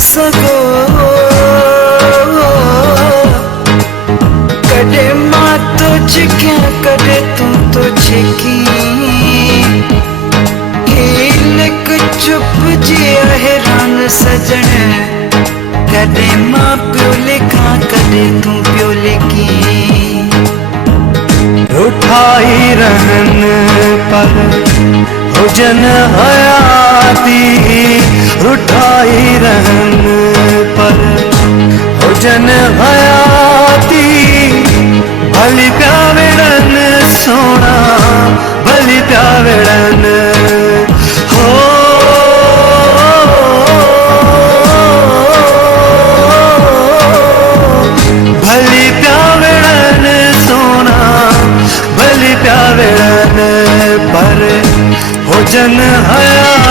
सगो कदे मां तुझ क्या कदे तू तुझ की हिलक चुप जिया हैरान सजन कदे मां प्यो लिखा कदे तू प्यो लिखी रुठाई रहन पर हुजन हयाती रुठाई रहन पर हुजन हयाती भली प्यावेड़न सोना भली प्यावेड़न हो भली प्यावेड़न सोना भली प्यावेड़न पर हुजन हया